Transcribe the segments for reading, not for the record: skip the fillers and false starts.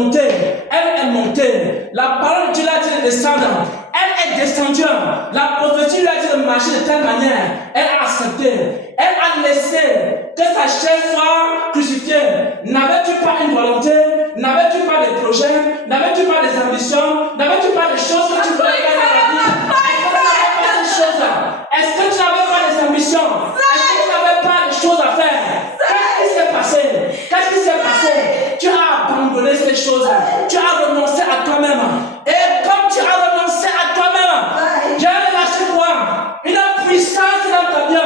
montée, elle est montée. La parole de Dieu lui a dit de descendre, elle est descendue. La prophétie lui a dit de marcher de telle manière, elle a accepté. Elle a laissé que sa chair soit crucifiée. N'avais-tu pas une volonté? N'avais-tu pas des projets? N'avais-tu pas des ambitions? N'avais-tu pas des choses que tu voulais faire dans la vie? Est-ce que tu n'avais pas des ambitions? Est-ce que tu n'avais pas des choses à faire? Qu'est-ce qui s'est passé? Qu'est-ce qui s'est passé? Tu as abandonné ces choses. Tu as renoncé à toi-même. Et comme tu as renoncé à toi-même, Dieu a lâché quoi? Une puissance dans ta vie.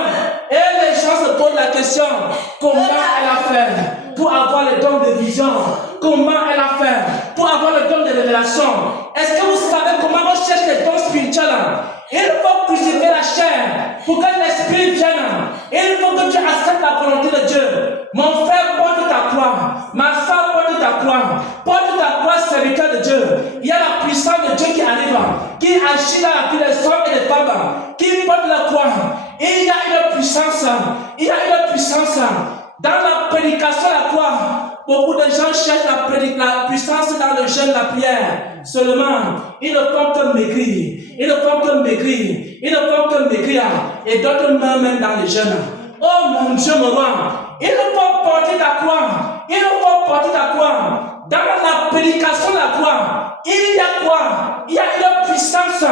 Et les gens se posent la question, comment elle a fait pour avoir le don de vision? Comment elle a fait pour avoir le don de révélation? Est-ce que vous savez comment on cherche les dons spirituels? Il faut crucifier la chair pour que l'esprit vienne. Il faut que tu acceptes la volonté de Dieu. Mon frère, porte ta croix. Ma femme, porte ta croix. Porte ta croix, serviteur de Dieu. Il y a la puissance de Dieu qui arrive, qui agit dans la vie des hommes et des femmes, qui porte la croix. Il y a une puissance. Il y a une puissance. Dans la prédication de la croix, beaucoup de gens cherchent la puissance dans le jeûne, la prière. Seulement, ils ne font que maigrir. Ils ne font que maigrir. Ils ne font que maigrir. Et d'autres meurent même dans le jeûne. Oh mon Dieu, mon roi. Il faut porter ta croix. Il faut porter ta croix. Dans la prédication de la croix, il y a quoi? Il y a une puissance.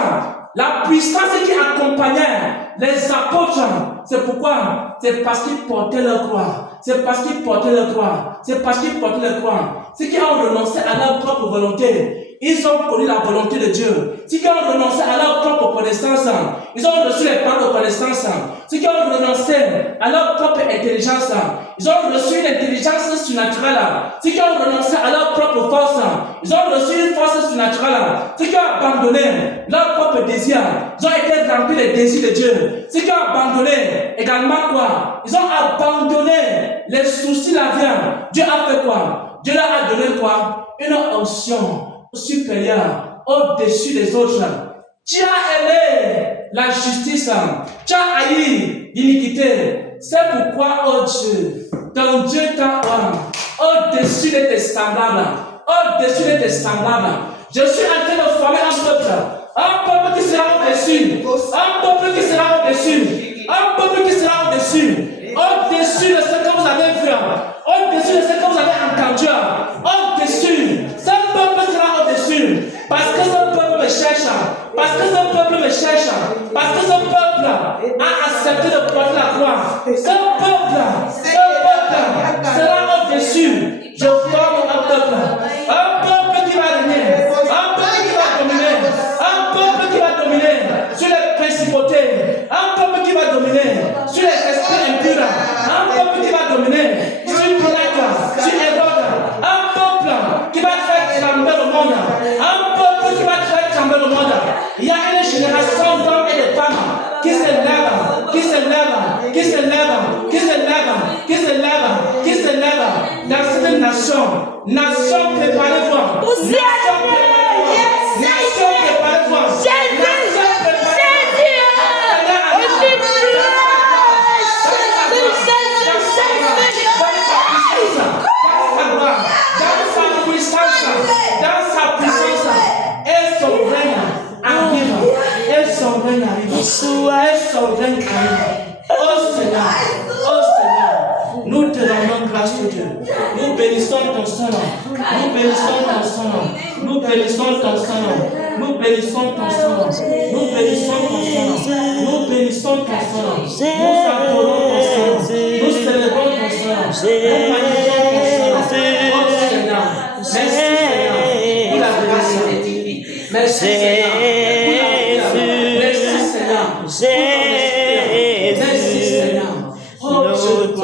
La puissance qui accompagnait les apôtres. C'est pourquoi? C'est parce qu'ils portaient leur croix. C'est parce qu'ils portaient leur croix. C'est parce qu'ils portaient leur croix. Ceux qui ont renoncé à leur propre volonté, ils ont connu la volonté de Dieu. Ceux qui ont renoncé à leur propre connaissance, ils ont reçu les paroles de connaissance. Ceux qui ont renoncé à leur propre intelligence, ils ont reçu une intelligence surnaturelle. Ceux qui ont renoncé à leur propre force, ils ont reçu une force surnaturelle. Ceux qui ont abandonné leur propre désir, ils ont été remplis des désirs de Dieu. Ceux qui ont abandonné également quoi? Ils ont abandonné les soucis de la vie. Dieu a fait quoi? Dieu leur a donné quoi? Une onction supérieure au-dessus des autres. Tu as aimé la justice, tu as haï l'iniquité. C'est pourquoi, oh Dieu, ton Dieu t'a au-dessus de tes semblables, au-dessus de tes semblables. Je suis en train de former un peuple qui sera au-dessus, un peuple qui sera au-dessus, un peuple qui sera au-dessus, au-dessus de ce que vous avez vu, au-dessus de ce que vous avez entendu, au-dessus. Ce peuple sera au-dessus, parce que ce peuple me cherche, parce que ce peuple me cherche, parce que ce peuple a accepté de porter la croix. Ce peuple sera au-dessus. Je forme un peuple qui va régner, un peuple qui va dominer, un peuple qui va dominer sur les principautés, un peuple qui va dominer sur les esprits impurs, un peuple qui va dominer sur Pilate, sur Hérode, un peuple qui va faire trembler le monde, un peuple qui va faire trembler le monde. Il y a une génération d'hommes et de femmes qui s'élèvent, qui s'élèvent, qui s'élèvent, qui s'élèvent, qui s'élèvent, qui s'élèvent dans cette nation. Nation, préparez-vous. Nation, préparez-vous. Nation, préparez-vous. Oh Seigneur, nous te rendons grâce au Dieu. Nous bénissons ton Saint nom. Nous bénissons ton Saint nom. Nous bénissons ton Saint nom. Nous bénissons ton Saint nom. Nous bénissons ton Saint nom. Nous bénissons ton Saint nom. Nous adorons ton Saint nom. Nous célébrons ton Saint nom. Nous magnifions ton Saint nom. Oh Seigneur, merci Seigneur pour la grâce. Merci Seigneur pour la vie. Merci Seigneur. Merci Seigneur. Oh Dieu,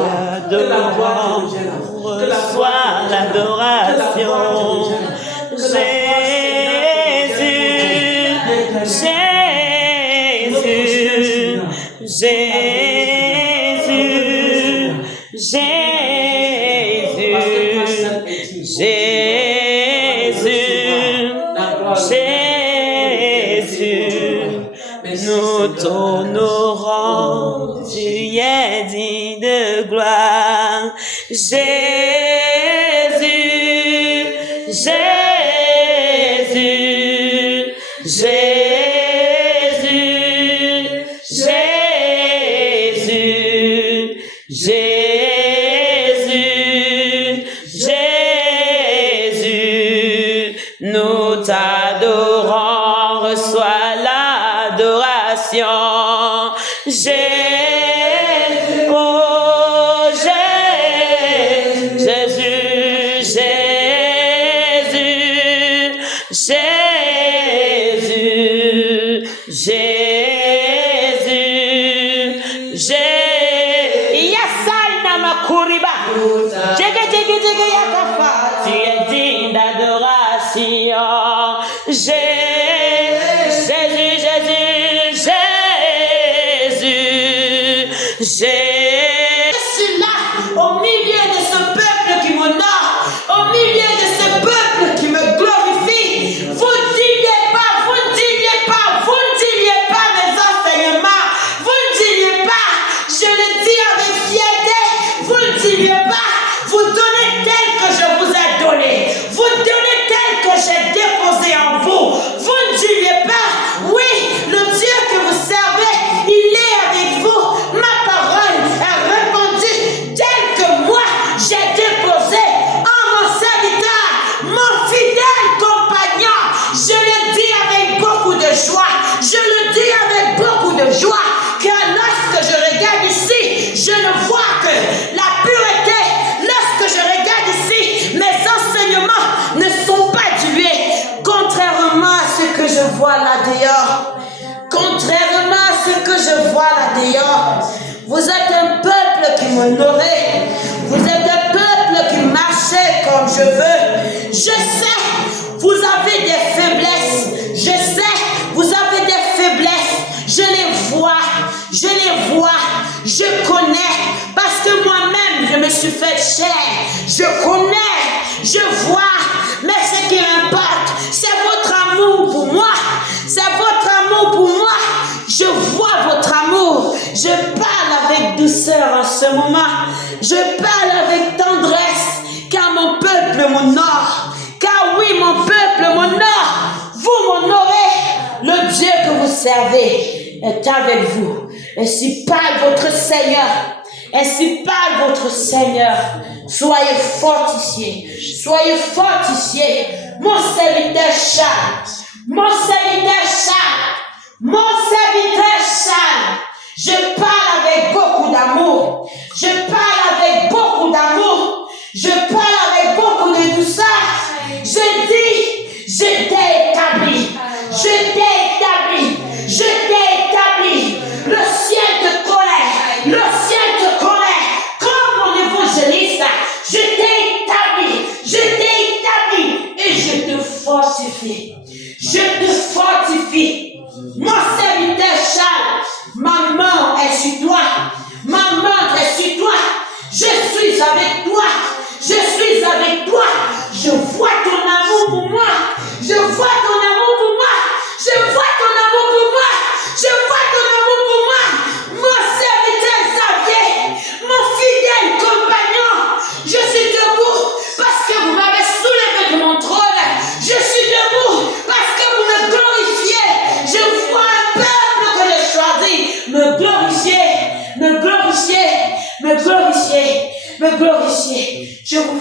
que la gloire te revienne. Que la gloire, l'adoration. Nous t'honorons, tu es digne de gloire. Jésus, Jésus, Jésus, Jésus, Jésus, Jésus, nous t'adorons, reçois l'adoration. Jésus, oh Jésus, Jésus, Jésus, Jésus, Jésus, Yasaina Makuriba, Jege Yakafa, tu es digne d'adoration. Jésus, Jésus, Jésus, Jésus. Je suis là au milieu de ce peuple qui m'honore, au milieu de ce peuple qui me glorifie. Vous ne disiez pas, vous ne disiez pas, vous ne disiez pas mes enseignements, vous ne disiez pas, je le dis avec fierté, vous ne disiez pas, vous donnez tel que je vous ai donné, vous donnez tel que j'ai déposé en vous, vous ne disiez pas, oui, le Dieu que vous servez, il est avec vous, ma parole est répandue tel que moi j'ai déposé en mon serviteur, mon fidèle compagnon. Je le dis avec beaucoup de joie, je le dis avec beaucoup de joie, car lorsque je regarde ici, je ne vois que la pureté. Lorsque je regarde ici, mes enseignements ne sont pas dilués, contrairement à ce que je vois là dehors. Contrairement à ce que je vois là dehors, vous êtes un peuple qui m'honorait, vous êtes un peuple qui marchait comme je veux. Je sais, vous avez des faiblesses, je sais, vous avez des faiblesses, je les vois, je connais, parce que moi-même je me suis fait chair, je connais, je vois, mais ce qui importe, c'est votre amour pour moi, c'est votre amour pour moi. Je vois votre amour, je parle avec douceur en ce moment, je parle avec tendresse, car mon peuple m'honore, car oui, mon peuple m'honore, vous m'honorez, le Dieu que vous servez est avec vous. Ainsi parle votre Seigneur, ainsi parle votre Seigneur. Soyez fortifiés, mon serviteur Charles, mon serviteur Charles, mon serviteur Charles. Je parle avec beaucoup d'amour, je parle avec beaucoup d'amour, je parle avec beaucoup de douceur. Je dis, je t'ai établi, je t'ai établi, je t'ai établi. Le ciel te connaît, le ciel te connaît. Comme mon évangéliste, je t'ai établi et je te fortifie. Je te fortifie. Mon serviteur Charles, ma main est sur toi. Ma main est sur toi. Je suis avec toi. Je suis avec toi. Je vois ton amour pour moi. Je vois ton amour pour moi. Je vois ton amour pour moi. Je vois ton amour pour moi. Mon serviteur Xavier, mon fidèle compagnon, je suis debout parce que vous m'avez soulevé de mon trône. Je suis debout parce que vous me glorifiez. Je vois un peuple que j'ai choisi. Me glorifier, me glorifier, me glorifier, me glorifier. Je vous